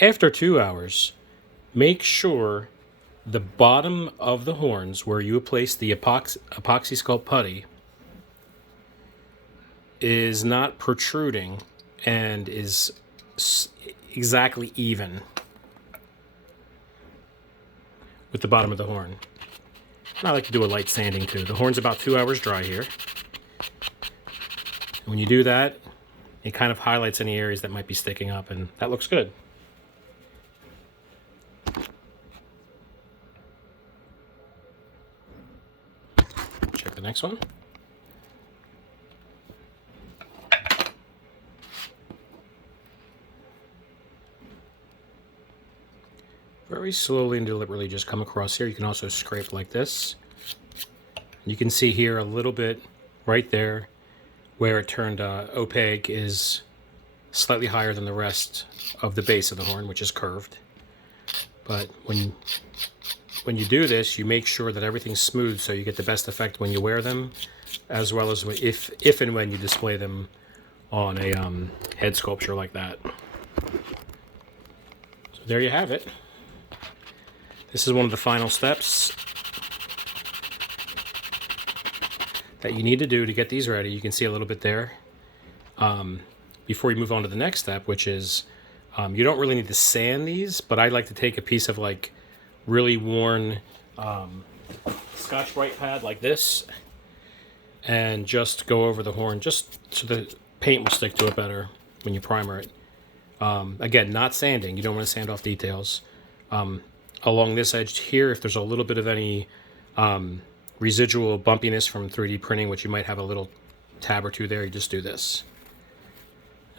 After 2 hours, make sure the bottom of the horns where you place the Apoxie Sculpt putty is not protruding and is exactly even with the bottom of the horn. And I like to do a light sanding too. The horn's about 2 hours dry here. And when you do that, it kind of highlights any areas that might be sticking up, and that looks good. Check the next one. Very slowly and deliberately just come across here. You can also scrape like this. You can see here a little bit right there where it turned opaque is slightly higher than the rest of the base of the horn, which is curved. But when you do this, you make sure that everything's smooth so you get the best effect when you wear them, as well as if and when you display them on a head sculpture like that. So there you have it. This is one of the final steps that you need to do to get these ready. You can see a little bit there. Before you move on to the next step, which is you don't really need to sand these, but I like to take a piece of like really worn Scotch-Brite pad like this and just go over the horn just so the paint will stick to it better when you primer it. Again, not sanding. You don't want to sand off details. Along this edge here, if there's a little bit of any residual bumpiness from 3D printing, which you might have a little tab or two there, you just do this.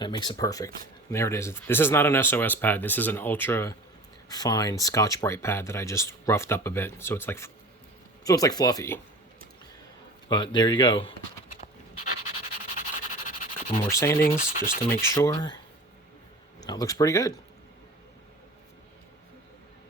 That makes it perfect. And there it is. This is not an SOS pad. This is an ultra fine Scotch-Brite pad that I just roughed up a bit, so it's like fluffy. But there you go. A couple more sandings just to make sure. That looks pretty good.